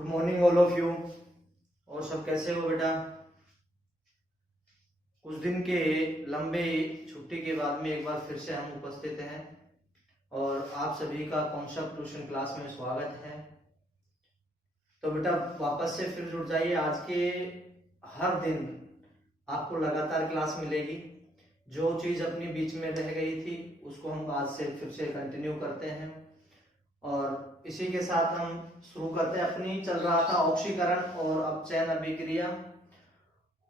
Good morning all of you. और सब कैसे हो बेटा? कुछ दिन के लंबे छुट्टी के बाद में एक बार फिर से हम उपस्थित हैं और आप सभी का कॉन्सेप्ट ट्यूशन क्लास में स्वागत है। तो बेटा वापस से फिर जुड़ जाइए। आज के हर दिन आपको लगातार क्लास मिलेगी। जो चीज अपनी बीच में रह गई थी उसको हम आज से फिर से कंटिन्यू करते हैं और इसी के साथ हम शुरू करते हैं। अपनी चल रहा था ऑक्सीकरण और अपचयन अभिक्रिया।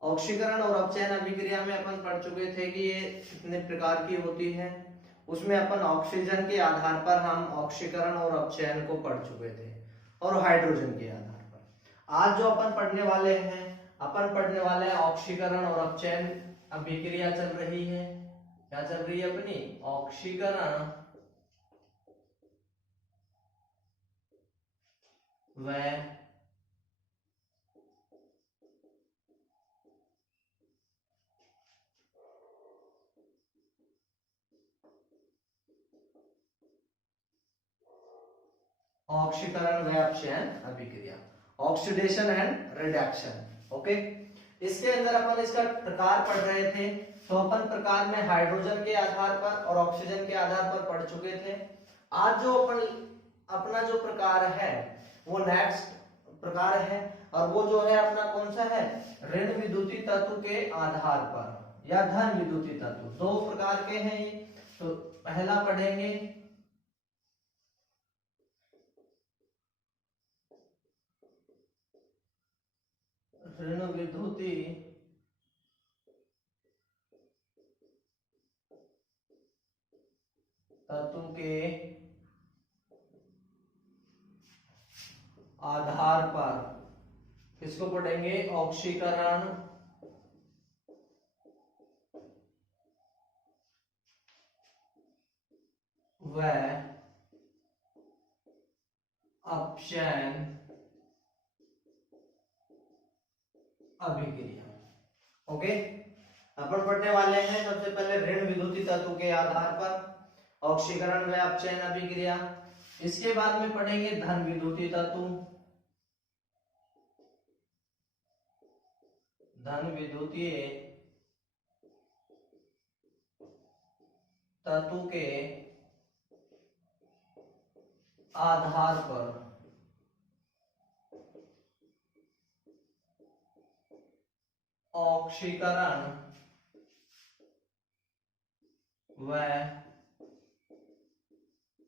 ऑक्सीकरण और अपचयन अभिक्रिया में अपन पढ़ चुके थे कि ये कितने प्रकार की होती है। उसमें अपन ऑक्सीजन के आधार पर हम ऑक्सीकरण और अपचयन को पढ़ चुके थे और हाइड्रोजन के आधार पर। आज जो अपन पढ़ने वाले हैं ऑक्सीकरण और अपचयन अभिक्रिया चल रही है। क्या चल रही है अपनी? ऑक्सीकरण व ऑक्सीकरण व अपचयन अभिक्रिया, ऑक्सीडेशन एंड रिडक्शन। ओके, इसके अंदर अपन इसका प्रकार पढ़ रहे थे। तो अपन प्रकार में हाइड्रोजन के आधार पर और ऑक्सीजन के आधार पर पढ़ चुके थे। आज जो अपन अपना जो प्रकार है वो नेक्स्ट प्रकार है और वो जो है अपना कौन सा है? ऋण विद्युतीय तत्व के आधार पर या धन विद्युतीय तत्व। दो प्रकार के हैं ये। तो पहला पढ़ेंगे ऋण विद्युतीय तत्व के आधार पर किसको पढ़ेंगे? ऑक्सीकरण व अपचयन अभिक्रिया। ओके, अपन पढ़ने वाले हैं सबसे पहले ऋण विद्युतीय तत्व के आधार पर ऑक्सीकरण व अपचयन अभिक्रिया। इसके बाद में पढ़ेंगे धन विद्युतीय तत्व, धन विद्युतीय तत्व के आधार पर ऑक्सीकरण व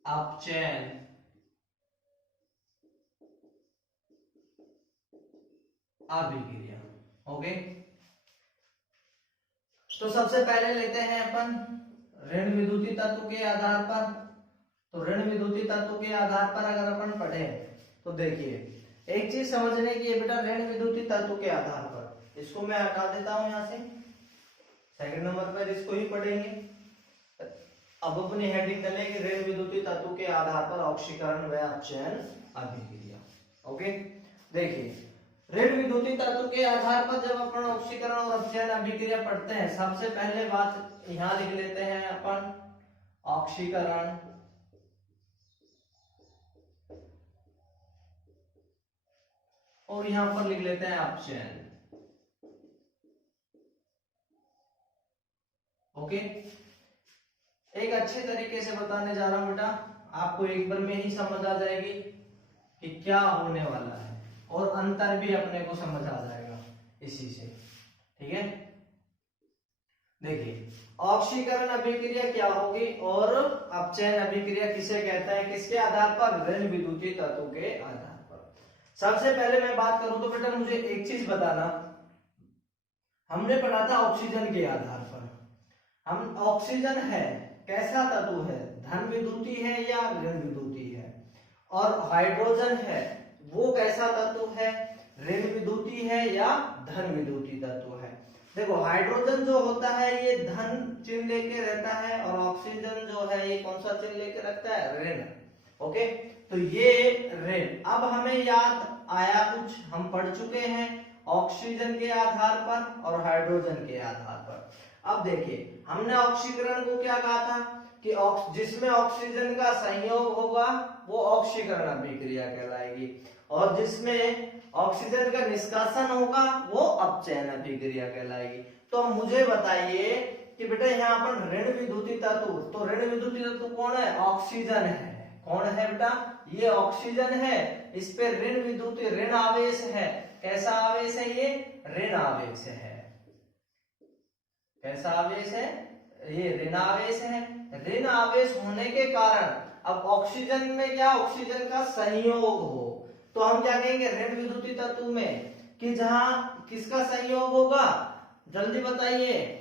अपचयन अभिक्रिया। ओके, तो सबसे पहले लेते हैं अपन ऋण विद्युतीय तत्व के आधार पर। तो ऋण विद्युतीय तत्व के आधार पर अगर अपन पढ़े तो देखिए एक चीज समझने की है बेटा। ऋण विद्युतीय तत्व के आधार पर इसको मैं हटा देता हूं यहां से। सेकंड नंबर पर इसको ही पढ़ेंगे। अब अपनी हेडिंग डालेंगे ऋण विद्युतीय तत्व के आधार पर ऑक्सीकरण व अपचयन अभिक्रिया। ओके, देखिए ऋण विद्युतीय तत्व के आधार पर जब अपन ऑक्सीकरण और अपचयन अभिक्रिया पढ़ते हैं, सबसे पहले बात यहां लिख लेते हैं अपन ऑक्सीकरण और यहां पर लिख लेते हैं अपचयन। ओके, एक अच्छे तरीके से बताने जा रहा हूं बेटा, आपको एक बार में ही समझ आ जाएगी कि क्या होने वाला है और अंतर भी अपने को समझ आ जाएगा इसी से। ठीक है, देखिए ऑक्सीकरण अभिक्रिया क्या होगी और अपचयन अभिक्रिया किसे कहता है? किसके आधार पर? ऋण विद्युतीय तत्व के आधार पर। सबसे पहले मैं बात करूं तो बेटा मुझे एक चीज बताना, हमने पढ़ा था ऑक्सीजन के आधार पर। हम ऑक्सीजन है कैसा तत्व है? धन विद्युतीय है या ऋण विद्युतीय है? और हाइड्रोजन है वो कैसा तत्व है? ऋण विद्युतीय है या धन विद्युतीय तत्व है? देखो हाइड्रोजन जो होता है ये धन चिन्ह लेके रहता है और ऑक्सीजन जो है ये कौन सा चिन्ह लेके रखता है? ऋण। ओके, तो ये ऋण। अब हमें याद आया कुछ हम पढ़ चुके हैं ऑक्सीजन के आधार पर और हाइड्रोजन के आधार पर। अब देखिए हमने ऑक्सीकरण को क्या कहा था कि जिसमें ऑक्सीजन का संयोग होगा वो ऑक्सीकरण अभिक्रिया कहलाएगी और जिसमें ऑक्सीजन का निष्कासन होगा वो अपचयन अभिक्रिया कहलाएगी। तो मुझे बताइए कि बेटा यहाँ पर ऋण विद्युतीय तत्व, तो ऋण विद्युतीय तत्व कौन है? ऑक्सीजन है। कौन है बेटा? ये ऑक्सीजन है। इस पे ऋण विद्युतीय ऋण आवेश है। कैसा आवेश है? ये ऋण आवेश है। कैसा आवेश है? ये ऋण आवेश है। ऋण आवेश होने के कारण अब ऑक्सीजन में क्या, ऑक्सीजन का संयोग हो, तो हम क्या कहेंगे ऋण विद्युतीय तत्व में कि जहां किसका संयोग होगा? जल्दी बताइए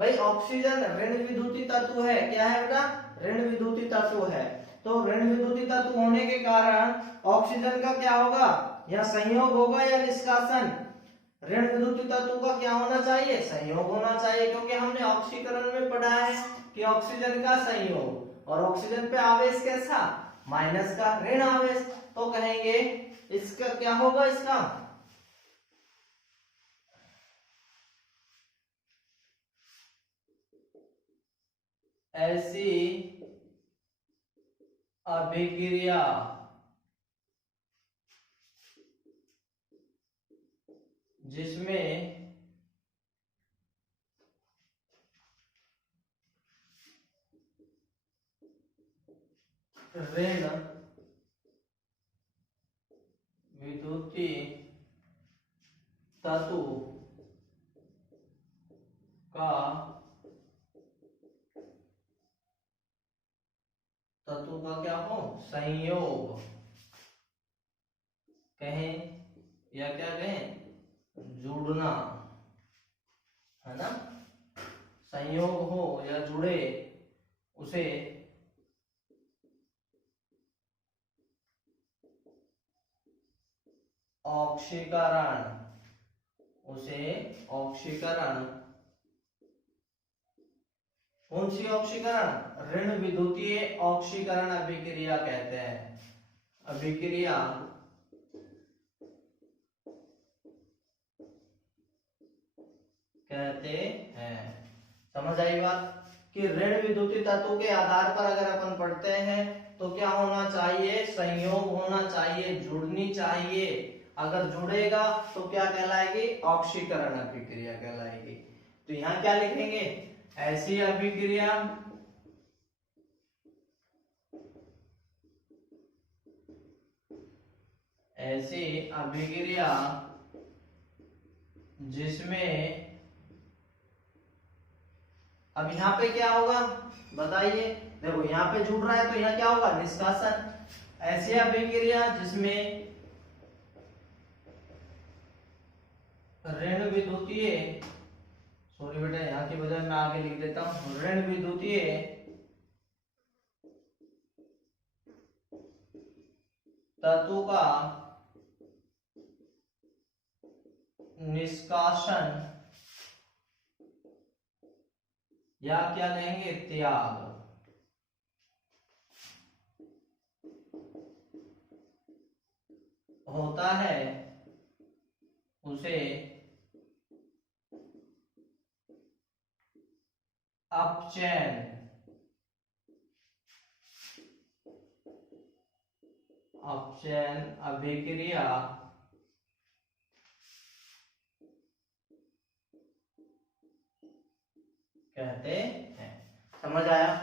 भाई, ऑक्सीजन ऋण विद्युतीय तत्व है। क्या है बेटा? ऋण विद्युतीय तत्व है। तो ऋण विद्युतीय तत्व होने के कारण ऑक्सीजन का क्या होगा? या संयोग होगा या निष्कासन? ऋण विद्युतीय तत्व का क्या होना चाहिए? संयोग होना चाहिए, क्योंकि हमने ऑक्सीकरण में पढ़ा है कि ऑक्सीजन का संयोग, और ऑक्सीजन पे आवेश कैसा? माइनस का, ऋण आवेश। तो कहेंगे इसका क्या होगा? इसका ऐसी अभिक्रिया जिसमें ऋण विद्युतीय तत्व का क्या हो? संयोग कहें या क्या कहें? जुड़ना, है ना? संयोग हो या जुड़े उसे ऑक्सीकरण, उसे ऑक्सीकरण, कौन सी ऑक्सीकरण? ऋण विद्युतीय ऑक्सीकरण अभिक्रिया कहते हैं। अभिक्रिया कहते हैं। समझ आई बात? कि ऋण विद्युतीय तत्व के आधार पर अगर अपन पढ़ते हैं तो क्या होना चाहिए? संयोग होना चाहिए, जुड़नी चाहिए। अगर जुड़ेगा तो क्या कहलाएगी? ऑक्सीकरण अभिक्रिया कहलाएगी। तो यहाँ क्या लिखेंगे? ऐसी अभिक्रिया ऐसी अभिक्रिया जिसमें, अब यहाँ पे क्या होगा बताइए? देखो यहाँ पे जुड़ रहा है तो यहाँ क्या होगा? निष्कासन। ऐसी अभिक्रिया जिसमें ऋण विद्युतीय, सॉरी बेटा यहाँ की बजाय मैं आगे लिख देता हूं, ऋण विद्युतीय तत्व का निष्कासन या क्या कहेंगे? त्याग होता है, उसे अपचयन अभिक्रिया कहते हैं। समझ आया?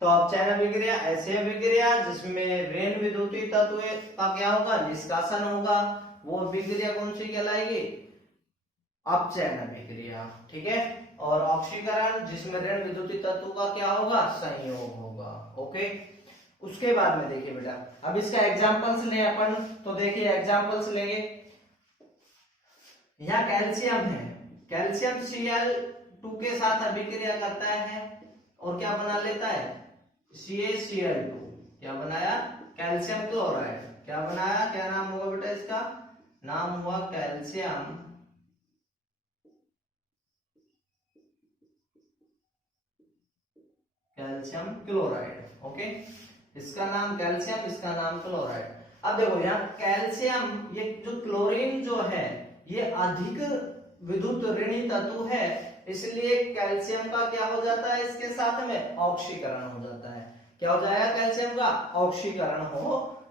तो अपचयन अभिक्रिया ऐसी अभिक्रिया जिसमें ऋण विद्युतीय तत्व का क्या होगा? निष्कासन होगा। वो अभिक्रिया कौन सी कहलाएगी? अपचयन अभिक्रिया। ठीक है। और ऑक्सीकरण जिसमें ऋण विद्युतीय तत्व का क्या होगा? संयोग होगा। ओके। उसके बाद में देखिए बेटा, अब इसका एग्जांपल्स ले अपन, तो देखिए एग्जांपल्स लेंगे। यहाँ कैल्शियम है, कैल्शियम Cl2 के साथ अभिक्रिया करता है और क्या बना लेता है? CaCl2। क्या बनाया? Calcium chloride. क्या बनाया? क्या नाम होगा बेटा इसका? नाम हुआ कैल्शियम क्लोराइड। ओके, इसका नाम कैल्शियम, इसका नाम क्लोराइड। अब देखो यहाँ कैल्शियम, ये जो क्लोरीन जो है ये अधिक विद्युत ऋणी तत्व है, इसलिए कैल्शियम का क्या हो जाता है? इसके साथ में ऑक्सीकरण हो जाता है। क्या हो जाएगा? कैल्शियम का ऑक्सीकरण हो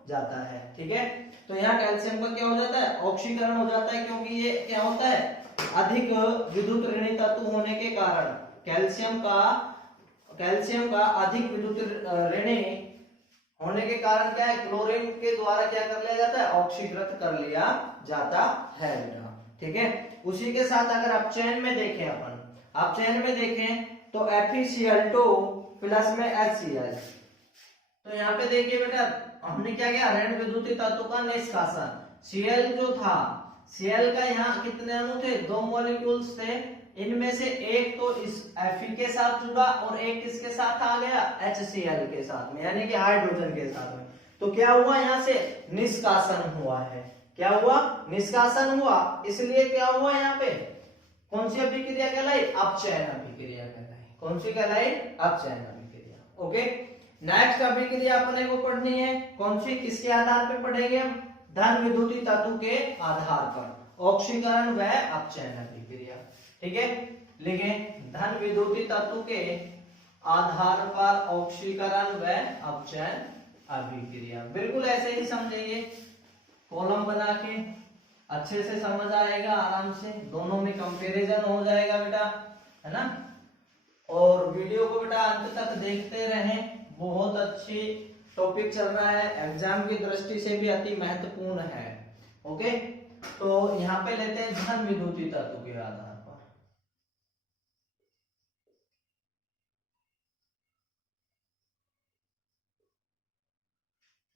जाता है। ठीक है, तो यहाँ कैल्शियम का क्या हो जाता है, ऑक्सीकरण हो जाता है, क्योंकि ये क्या होता है, अधिक विद्युत ऋणी तत्व होने के कारण कैल्शियम का अधिक विद्युत ऋणी होने के कारण क्या है, क्लोरीन के द्वारा क्या कर लिया जाता है, ऑक्सीकृत कर लिया जाता है बेटा। ठीक है, उसी के साथ अगर आप चयन में देखें, आप चयन में देखें तो FeCl2 प्लस में HCl, तो यहाँ पे देखिए बेटा हमने क्या किया, ऋण विद्युतीय तत्व का निष्कासन, Cl जो था, Cl का यहाँ कितने अणु थे, 2 मॉलिक्यूल्स थे, इनमें से एक तो इस Fe के साथ जुड़ा और एक किसके साथ आ गया, HCl के साथ में, यानी कि हाइड्रोजन के साथ में। तो क्या हुआ, यहाँ से निष्कासन हुआ है, क्या हुआ, निष्कासन हुआ, इसलिए क्या हुआ, यहाँ पे कौन सी अभिक्रिया कहलाई, अपचयन अभिक्रिया कहलाई, कौन सी कहलाई, अपचयन अभिक्रिया। ओके, नेक्स्ट अभिक्रिया अपने को पढ़नी है, कौन सी, किसके आधार पे पढ़ेंगे हम, धन विद्युतीय तत्व के आधार पर, ऑक्सीकरण व अपचयन अभिक्रिया। ठीक है, लिखें, धन विद्युतीय तत्व के आधार पर ऑक्सीकरण व अपचयन अभिक्रिया, बिल्कुल ऐसे ही समझिए, कॉलम बना के अच्छे से समझ आएगा, आराम से दोनों में कंपैरिजन हो जाएगा बेटा, है ना। और वीडियो को बेटा अंत तक देखते रहें, बहुत अच्छी टॉपिक चल रहा है, एग्जाम की दृष्टि से भी अति महत्वपूर्ण है। ओके, तो यहाँ पे लेते हैं धन विद्युतीय तत्व के आधार पर।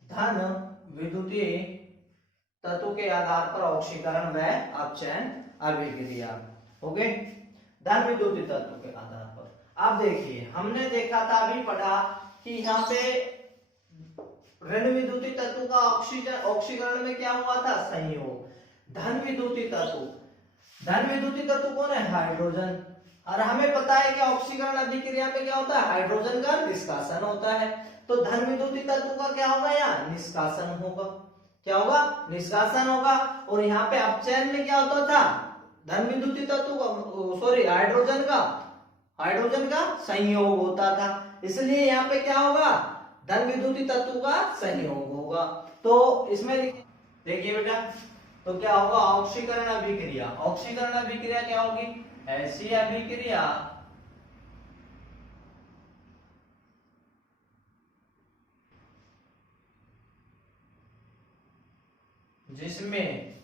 धन विद्युतीय तत्व के आधार पर ऑक्सीकरण व अपचयन अभिक्रिया। ओके, धन विद्युतीय तत्व के आधार पर। अब देखिए, हमने देखा था, अभी पढ़ा कि यहाँ पे ऋण विद्युतीय तत्व का ऑक्सीकरण में क्या हुआ था, संयोग। धन विद्युतीय तत्व कौन है, हाइड्रोजन, और हमें पता है कि ऑक्सीकरण अभिक्रिया में क्या होता है, हाइड्रोजन का निष्कासन होता है, तो धन विद्युतीय तत्व का क्या होगा, यहाँ निष्कासन होगा, क्या होगा, निष्कासन होगा। और यहाँ पे अपचयन में क्या होता था, धन विद्युतीय तत्व का, सॉरी, हाइड्रोजन का संयोग होता था, इसलिए यहाँ पे क्या होगा, धन विद्युतीय तत्व का संयोग होगा। तो इसमें देखिए बेटा, तो क्या होगा, ऑक्सीकरण अभिक्रिया क्या होगी, ऐसी अभिक्रिया जिसमें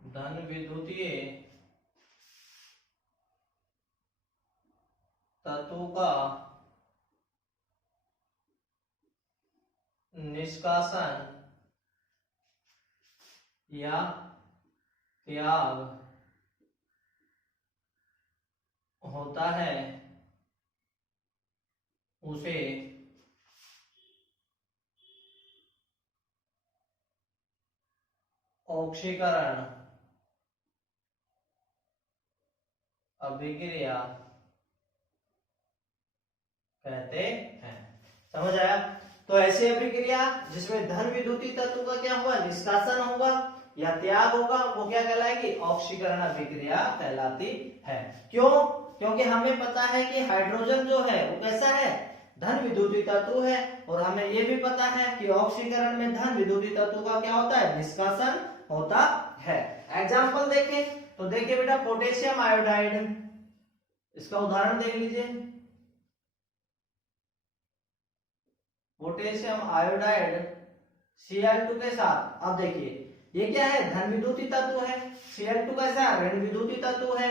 धन विद्युतीय तत्व का निष्कासन या त्याग होता है, उसे ऑक्सीकरण अभिक्रिया कहते हैं। समझ आया, तो ऐसी अभिक्रिया जिसमें धन विद्युतीय तत्व का क्या होगा, निष्कासन होगा या त्याग होगा, वो क्या कहलाएगी, ऑक्सीकरण अभिक्रिया कहलाती है। क्यों, क्योंकि हमें पता है कि हाइड्रोजन जो है वो कैसा है, धन विद्युतीय तत्व है, और हमें ये भी पता है कि ऑक्सीकरण में धन विद्युतीय तत्व का क्या होता है, निष्कासन होता है। एग्जाम्पल देखें तो देखिए बेटा, पोटेशियम आयोडाइड, इसका उदाहरण देख लीजिए, पोटेशियम आयोडाइड Cl2 के साथ। अब देखिए ये क्या है, धन विद्युतीय तत्व है, Cl2 कैसा है, ऋण विद्युतीय तत्व है।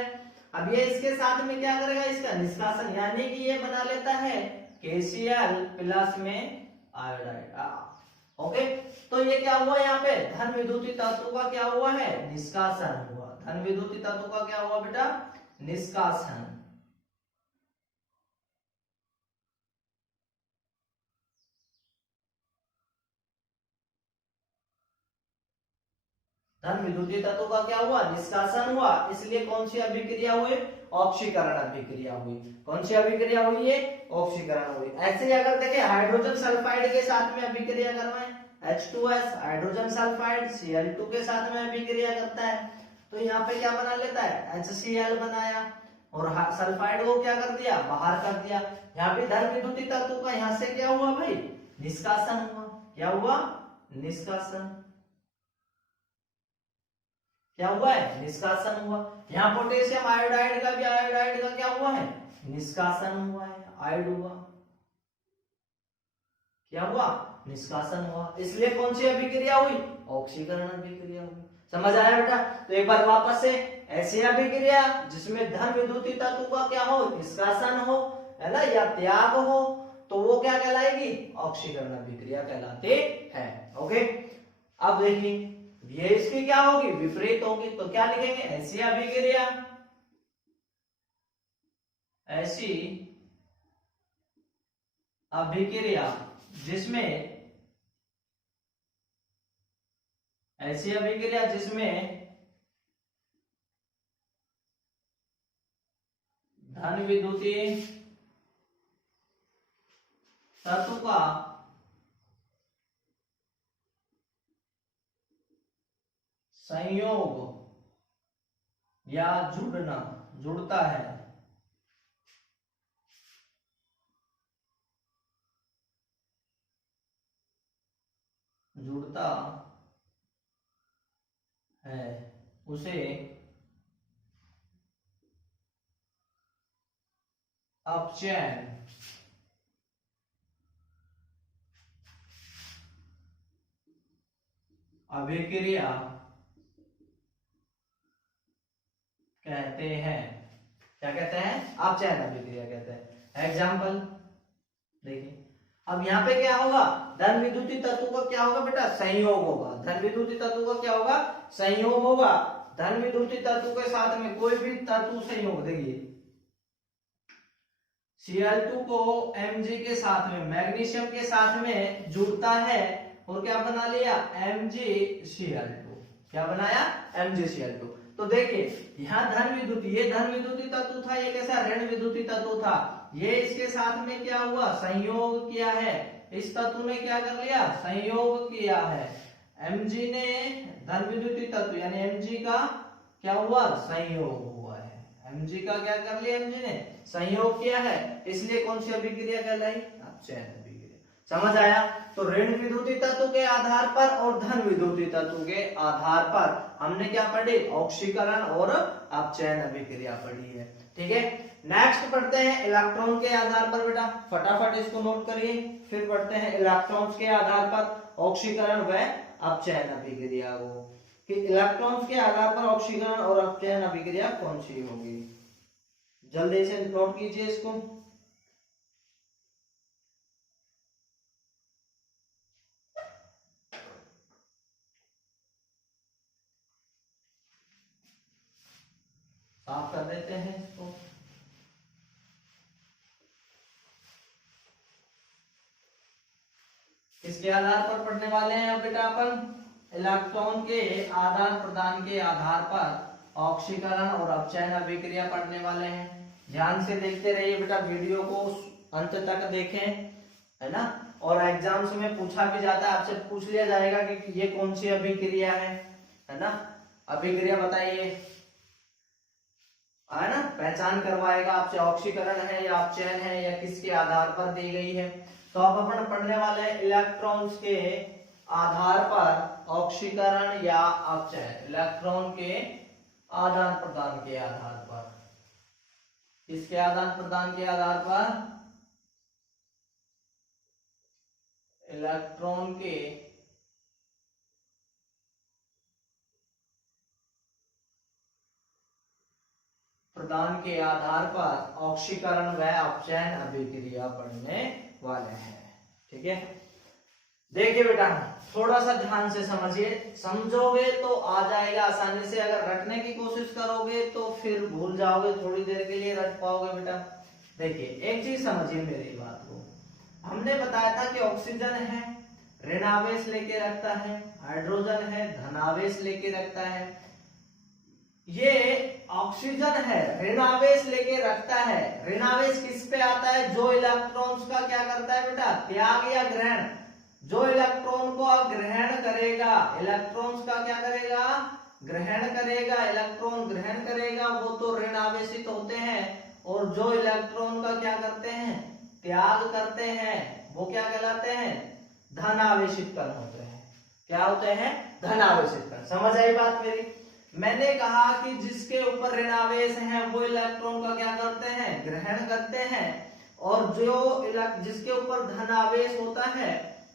अब ये इसके साथ में क्या करेगा, इसका निष्कासन, यानी कि ये बना लेता है KCl प्लस में आयोडाइड। ओके, तो ये क्या हुआ, यहाँ पे धन विद्युतीय तत्व का क्या हुआ है, निष्कासन हुआ, धन विद्युतीय तत्व का क्या हुआ बेटा, निष्कासन। धन विद्युतीय तत्व का क्या हुआ, निष्कासन हुआ, इसलिए कौन सी अभिक्रिया हुई, ऑक्सीकरण अभिक्रिया हुई। कौन सी अभिक्रिया हुई है, ऑक्सीकरण हुई। ऐसे ही अगर देखें हाइड्रोजन सल्फाइड के साथ में अभिक्रिया करवाएं, H2S हाइड्रोजन सल्फाइड Cl2 के साथ में अभिक्रिया करता है, तो यहाँ पे क्या बना लेता है, HCl बनाया, और सल्फाइड को क्या कर दिया, बाहर कर दिया। यहाँ पे धन विद्युतीय तत्व का यहाँ से क्या हुआ भाई, निष्कासन हुआ। क्या हुआ, निष्कासन। क्या हुआ है, निष्कासन हुआ। यहाँ पोटेशियम आयोडाइड का भी, आयोडाइड का क्या हुआ है, निष्कासन हुआ है, आयोड हुआ। क्या हुआ, निष्कासन हुआ। इसलिए कौन सी अभिक्रिया हुई, ऑक्सीकरण अभिक्रिया हुई। समझ आया बेटा। तो एक बार वापस से, ऐसी अभिक्रिया जिसमें धन विद्युतीय तत्व का क्या हो, निष्कासन हो, है ना, या त्याग हो, तो वो क्या कहलाएगी, ऑक्सीकरण अभिक्रिया कहलाती है। ओके, अब देखिए ये इसकी क्या होगी, विपरीत होगी। तो क्या लिखेंगे, ऐसी अभिक्रिया, ऐसी अभिक्रिया जिसमें, ऐसी अभिक्रिया जिसमें धन विद्युतीय तत्व का संयोग या जुड़ना, जुड़ता है, जुड़ता है, उसे अपचयन अभिक्रिया कहते हैं। क्या कहते हैं, अपचयन अभिक्रिया कहते हैं। एग्जाम्पल देखिए, अब यहाँ पे क्या होगा, धन विद्युतीय तत्व का क्या होगा बेटा, संयोग होगा। धन विद्युतीय तत्व का क्या होगा, संयोग होगा। धन विद्युतीय तत्व के साथ में कोई भी तत्व संयोग, देखिए Cl2 को Mg के साथ में, मैग्नीशियम के साथ में जुड़ता है और क्या बना लिया, MgCl2। क्या बनाया, MgCl2। तो देखिए यहाँ धन विद्युतीय, ये धन विद्युतीय तत्व था, ये कैसा ऋण विद्युतीय तत्व था। ये इसके साथ में क्या हुआ, संयोग किया है। इस तत्व ने क्या कर लिया, संयोग किया है। Mg ने धन विद्युतीय तत्व यानी Mg का क्या हुआ, संयोग हुआ है। Mg का क्या कर लिया, Mg ने संयोग किया है, इसलिए कौन सी अभिक्रिया कहलाई, अपचयन अभिक्रिया। समझ आया। तो ऋण विद्युतीय तत्व के आधार पर और धन विद्युतीय तत्व के आधार पर हमने क्या पढ़ी, ऑक्सीकरण और अपचयन अभिक्रिया पढ़ी है। ठीक है, नेक्स्ट पढ़ते हैं इलेक्ट्रॉन के आधार पर। बेटा फटाफट इसको नोट करिए, फिर पढ़ते हैं इलेक्ट्रॉन्स के आधार पर ऑक्सीकरण व अपचयन अभिक्रिया को, कि इलेक्ट्रॉन्स के आधार पर ऑक्सीकरण और अपचयन अभिक्रिया कौन सी होगी। जल्दी से नोट कीजिए इसको। साफ कर देते हैं इसको। किसके आधार पर पढ़ने वाले हैं बेटा अपन, इलेक्ट्रॉन के आदान प्रदान के आधार पर ऑक्सीकरण और अपचयन अभिक्रिया पढ़ने वाले हैं। ध्यान से देखते रहिए बेटा, वीडियो को अंत तक देखें, है ना। और एग्जाम्स में पूछा भी जाता है, आपसे पूछ लिया जाएगा कि ये कौन सी अभिक्रिया है ना। अभिक्रिया बताइए, है ना, पहचान करवाएगा आपसे, ऑक्सीकरण है या अपचयन है या किसके आधार पर दी गई है। तो अब अपन पढ़ने वाले हैं इलेक्ट्रॉन्स के आधार पर ऑक्सीकरण या अपचयन। इलेक्ट्रॉन के आदान प्रदान के आधार पर, किसके आदान प्रदान के आधार पर, इलेक्ट्रॉन के प्रदान के आधार पर ऑक्सीकरण व अपचयन अभिक्रिया पढ़ने वाले हैं। ठीक है, देखिए बेटा थोड़ा सा ध्यान से समझिए, समझोगे तो आ जाएगा आसानी से, अगर रटने की कोशिश करोगे तो फिर भूल जाओगे, थोड़ी देर के लिए रट पाओगे बेटा। देखिए एक चीज समझिए मेरी बात को, हमने बताया था कि ऑक्सीजन है ऋणावेश लेके रखता है, हाइड्रोजन है धनावेश लेके रखता है। ये ऑक्सीजन है ऋणावेश लेके रखता है। ऋणावेश किस पे आता है, जो इलेक्ट्रॉन्स का क्या करता है बेटा, त्याग या ग्रहण। जो इलेक्ट्रॉन को ग्रहण करेगा, इलेक्ट्रॉन्स का क्या करेगा, ग्रहण करेगा, इलेक्ट्रॉन ग्रहण करेगा वो तो ऋण आवेशित होते हैं, और जो इलेक्ट्रॉन का क्या करते हैं, त्याग करते हैं, वो क्या कहलाते हैं, धन आवेशित कण होते हैं। क्या होते हैं, धन आवेशित कण। समझ आई बात मेरी? मैंने कहा कि जिसके ऊपर ऋण आवेश है वो इलेक्ट्रॉन का क्या करते हैं, ग्रहण करते हैं, और जो जिसके ऊपर धन आवेश होता है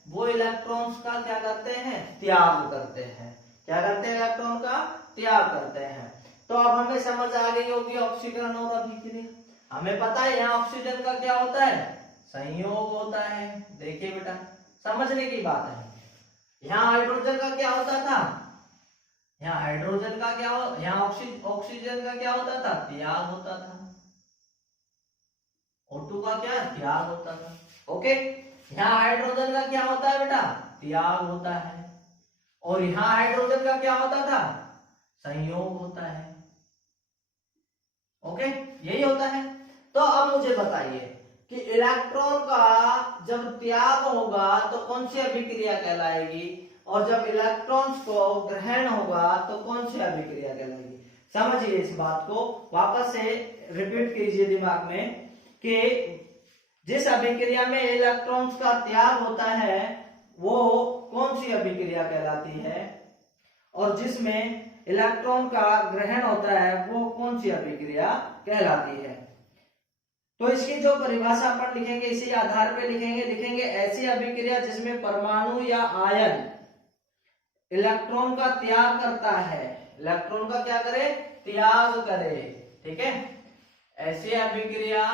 वो इलेक्ट्रॉन्स का क्या करते हैं, त्याग करते हैं। क्या करते हैं, इलेक्ट्रॉन का त्याग करते हैं। तो अब हमें समझ आ गई होगी ऑक्सीकरण और अभिक्रिया। हमें पता है यहाँ ऑक्सीजन का क्या होता है, संयोग होता है। देखिए बेटा, समझने की बात है। यहाँ हाइड्रोजन का क्या होता था, यहाँ हाइड्रोजन का क्या हो, यहाँ ऑक्सीजन का क्या होता था, त्याग होता था। O2 का क्या, त्याग होता था। ओके, यहाँ हाइड्रोजन का क्या होता है बेटा, त्याग होता है, और यहाँ हाइड्रोजन का क्या होता था, संयोग होता है। ओके, यही होता है। तो अब मुझे बताइए कि इलेक्ट्रॉन का जब त्याग होगा तो कौन सी अभिक्रिया कहलाएगी, और जब इलेक्ट्रॉन्स को ग्रहण होगा तो कौन सी अभिक्रिया कहलाएगी। समझिए इस बात को, वापस से रिपीट कीजिए दिमाग में कि जिस अभिक्रिया में इलेक्ट्रॉन्स का त्याग होता है वो कौन सी अभिक्रिया कहलाती है, और जिसमें इलेक्ट्रॉन का ग्रहण होता है वो कौन सी अभिक्रिया कहलाती है। तो इसकी जो परिभाषा अपन लिखेंगे इसी आधार पे लिखेंगे ऐसी अभिक्रिया जिसमें परमाणु या आयन इलेक्ट्रॉन का त्याग करता है, इलेक्ट्रॉन का क्या करे, त्याग करे। ठीक है, ऐसी अभिक्रिया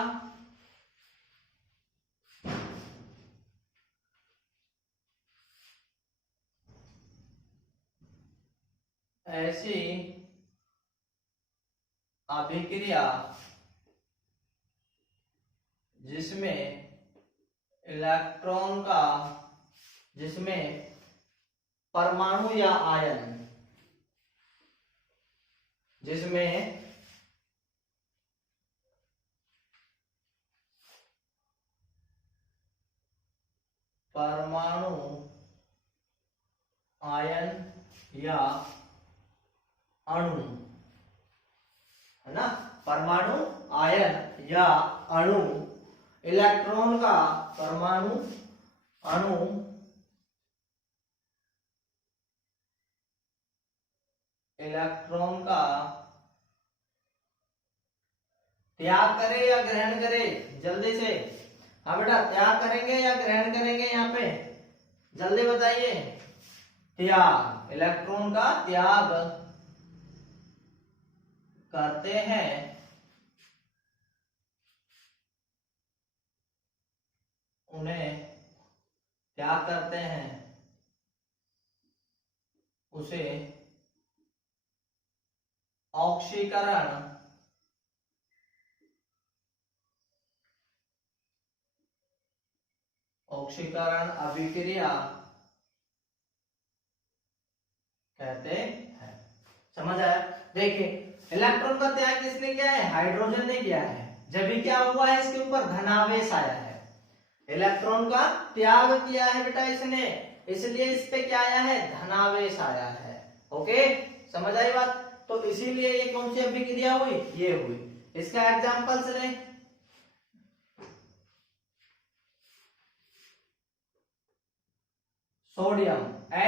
जिसमें इलेक्ट्रॉन का, जिसमें परमाणु या आयन, जिसमें परमाणु आयन या अणु, है ना, परमाणु आयन या अणु इलेक्ट्रॉन का, परमाणु अणु इलेक्ट्रॉन का त्याग करे या ग्रहण करे, जल्दी से। हाँ बेटा, त्याग करेंगे या ग्रहण करेंगे, यहाँ पे जल्दी बताइए। त्याग, इलेक्ट्रॉन का त्याग करते हैं, उन्हें त्याग करते हैं, उसे ऑक्सीकरण अभिक्रिया कहते हैं। समझ आया? देखिए, इलेक्ट्रॉन का त्याग किसने किया है, हाइड्रोजन ने किया है। जब भी क्या हुआ है, इसके ऊपर धनावेश आया है, इलेक्ट्रॉन का त्याग किया है बेटा इसने, इसलिए इस पे क्या आया है, धनावेश आया है। ओके, समझ आई बात? तो इसीलिए ये कौन सी अभिक्रिया हुई, ये हुई। इसका एग्जांपल्स ले, सोडियम Na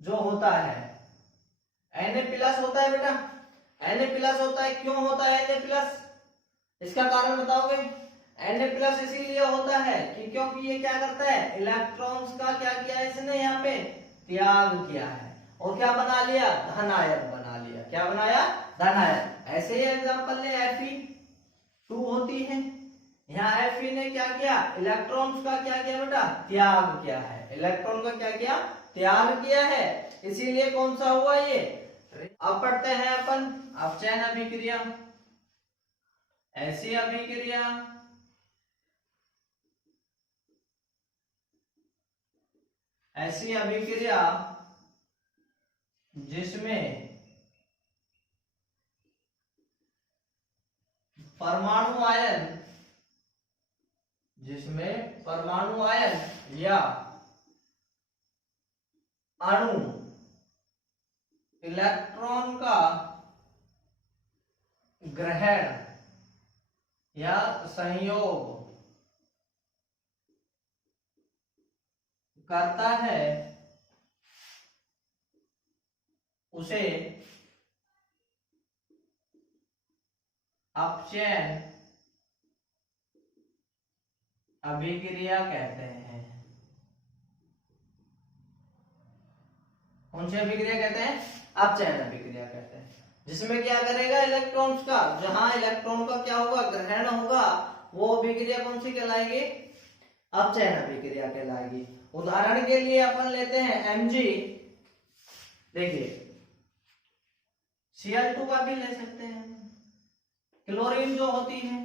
जो होता है, Na प्लस होता है बेटा, Na प्लस होता है। क्यों होता है Na प्लस, इसका कारण बताओगे? Na प्लस इसीलिए होता है कि क्योंकि ये क्या करता है, इलेक्ट्रॉन्स का क्या किया है इसने, यहाँ पे त्याग किया है, और क्या बना लिया, धन आयन बना लिया। क्या बनाया, धन आयन। ऐसे ही एग्जांपल ले, Fe2 होती है, यहाँ Fe ने क्या किया, इलेक्ट्रॉन्स का क्या किया बेटा, त्याग किया है, इलेक्ट्रॉन का क्या किया, त्याग किया है, इसीलिए कौन सा हुआ ये। अब पढ़ते हैं अपन अपचयन अभिक्रिया। ऐसी अभिक्रिया जिसमें परमाणु आयन, या अणु इलेक्ट्रॉन का ग्रहण या संयोग करता है उसे अपचयन अभिक्रिया कहते हैं। कौन सी अभिक्रिया कहते हैं? अपचयन अभिक्रिया कहते हैं। जिसमें क्या करेगा इलेक्ट्रॉन्स का, जहां इलेक्ट्रॉन का क्या होगा, ग्रहण होगा, वो अभिक्रिया कौन सी कहलाएगी? अपचयन अभिक्रिया कहलाएगी। उदाहरण के लिए अपन लेते हैं Mg, देखिए Cl2 का भी ले सकते हैं। क्लोरीन जो होती है,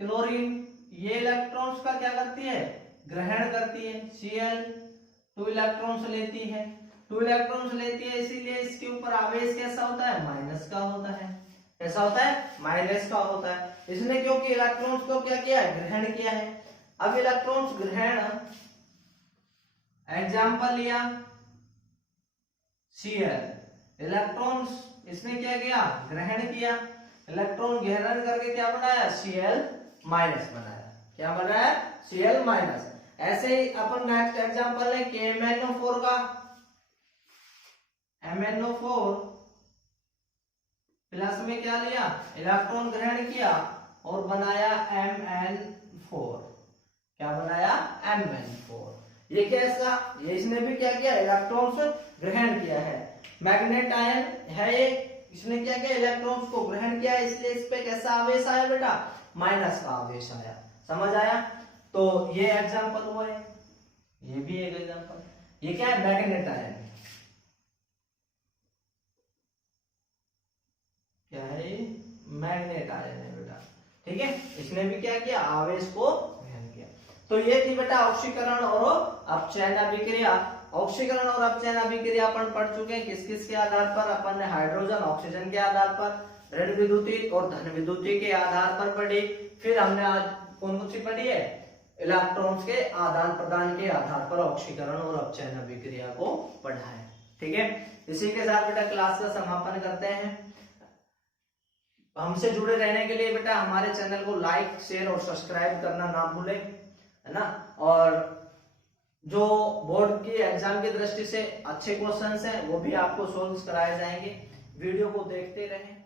क्लोरीन ये इलेक्ट्रॉन्स का क्या करती है? ग्रहण करती है। Cl 2 इलेक्ट्रॉन्स लेती है, 2 इलेक्ट्रॉन्स लेती है, इसीलिए इसके ऊपर आवेश कैसा होता है? माइनस का होता है। कैसा होता है? माइनस का होता है। इसने क्योंकि इलेक्ट्रॉन्स को क्या किया है? ग्रहण किया है। अब इलेक्ट्रॉन्स ग्रहण, एग्जाम्पल लिया Cl, इलेक्ट्रॉन्स इसने क्या किया? ग्रहण किया। इलेक्ट्रॉन ग्रहण करके क्या बनाया? Cl माइनस बनाया। क्या बनाया? Cl minus. ऐसे ही अपन नेक्स्ट एग्जांपल है KMnO4 का। MnO4 प्लस में क्या लिया? इलेक्ट्रॉन ग्रहण किया और बनाया Mn4। क्या बनाया? Mn4। ये कैसा? ये इसने भी क्या किया? इलेक्ट्रॉन्स ग्रहण किया है। मैग्नेट आयन है ये, इसने क्या किया? इलेक्ट्रॉन्स को ग्रहण किया, इसलिए इस पे कैसा आवेश आया बेटा? माइनस का आवेश आया। समझ आया? तो ये एग्जांपल हुआ है, ये भी एक एग्जांपल। ये क्या है? Manganate ion. क्या है? मैग्नेट आयन है बेटा। ठीक है, इसने भी क्या किया? आवेश को ग्रहण किया। तो ये थी बेटा ऑक्सीकरण और अपचयन अभिक्रिया। ऑक्सीकरण और अपचयन अभिक्रिया अपन पढ़ चुके हैं। किस किस के आधार पर? अपन ने हाइड्रोजन ऑक्सीजन के आधार पर, ऋण विद्युतीय और धन विद्युतीय के आधार पर पढ़ी। फिर हमने आज कौन कौन सी पढ़ी है? इलेक्ट्रॉन्स के आदान प्रदान के आधार पर ऑक्सीकरण और अपचयन अभिक्रिया को पढ़ा है। ठीक है, इसी के साथ बेटा क्लास का समापन करते हैं। हमसे जुड़े रहने के लिए बेटा हमारे चैनल को लाइक, शेयर और सब्सक्राइब करना ना भूलें, है ना। और जो बोर्ड की एग्जाम की दृष्टि से अच्छे क्वेश्चंस हैं वो भी आपको सोल्व कराए जाएंगे। वीडियो को देखते रहें।